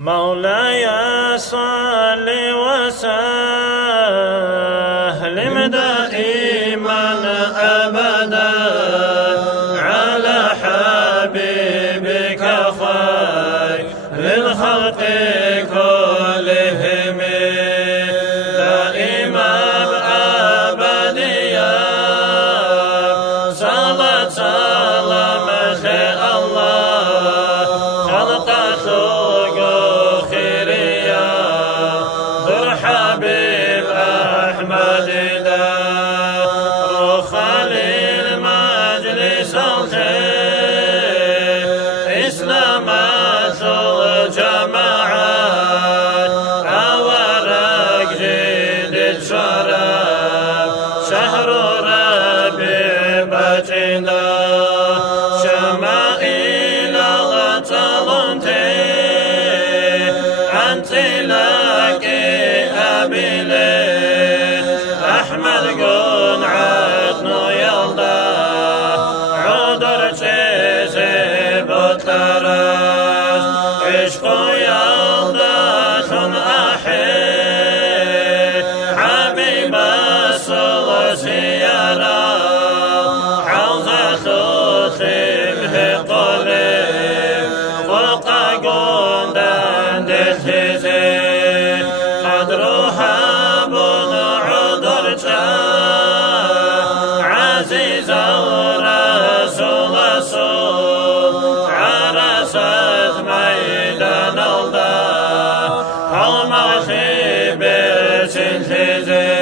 مولاي صل وسلم دائما أبدا على حبيبك خير الخلق كلهم دائما أبديا صلاة سلام شاء الله خلقته حبيب أحمد دار خليل مجلس الخير إسلامة الجماعات أورق جديد شرف شهر ربيع بجنا شمائل غتلنتي أنت لك أحمد قن عدنو يلدا عذر تيزي بطرس عشق يلدا شن أحي حبيب الصلاة يرى عوزة تخيمه قلب فوق قندان دتيزي قدرها عزيز ورسول الصول عرست ميدان الله المغشي بسنتزي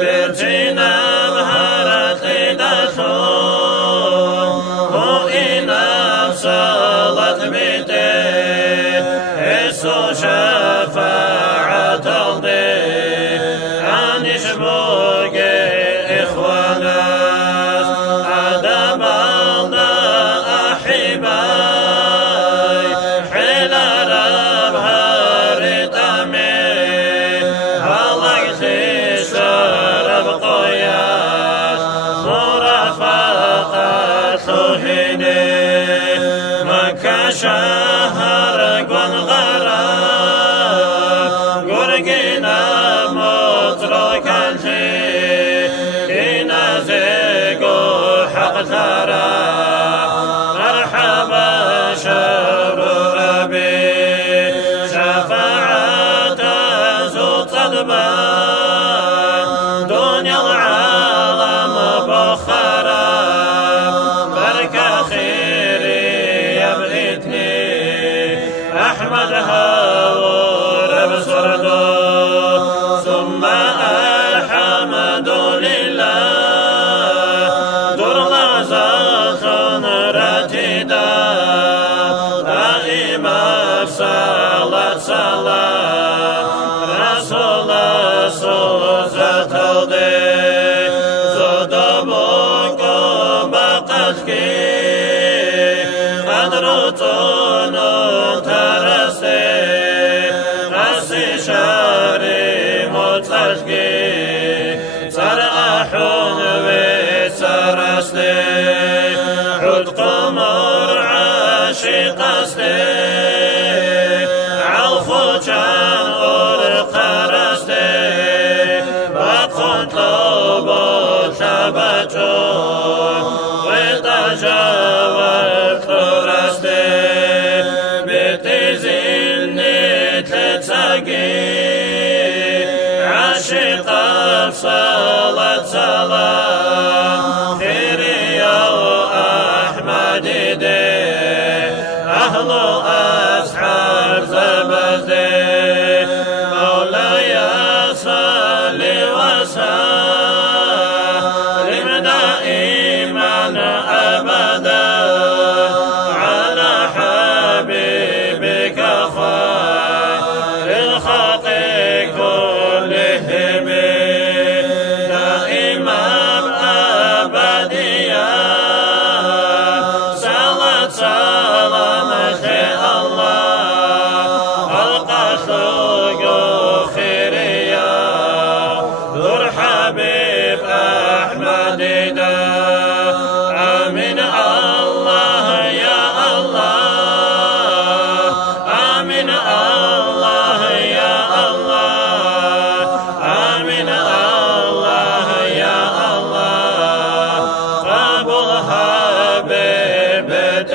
برتنا مهارت لدخول وإنا صلت بيتي إسو شفاعة الضي أنشبوك إخوانا أدب الله أحباي حين ربها رتامي الله يشرب قياس مرافقة تهيني مكة شهر قن غرام قرقنا مطرق ترى مرحبا شهر ربي شفاعة زود صدبا دنيا العالم بخرا بركة خيري يبغتني أحمد هاور بصرده ثم الحمد لله صلاة سلام رسول صوزة الضي زدبوك بقتكي قدرتون ترسي رسي شاري متشكي سرأحون وسرستي حد قمر عاشق استي عالخوشان غرق رستي بقنت لبوت شبجون وتجاوبت رستي بتزيني تلتقي عاشق صلاة سلام خيري يا أحمد دي أهل أصحاب زبدي مولاي صل وسلم دائما أبدا على حبيبك خير الخلق كلهم دائما أبديا صلاة سلام الله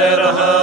غيرها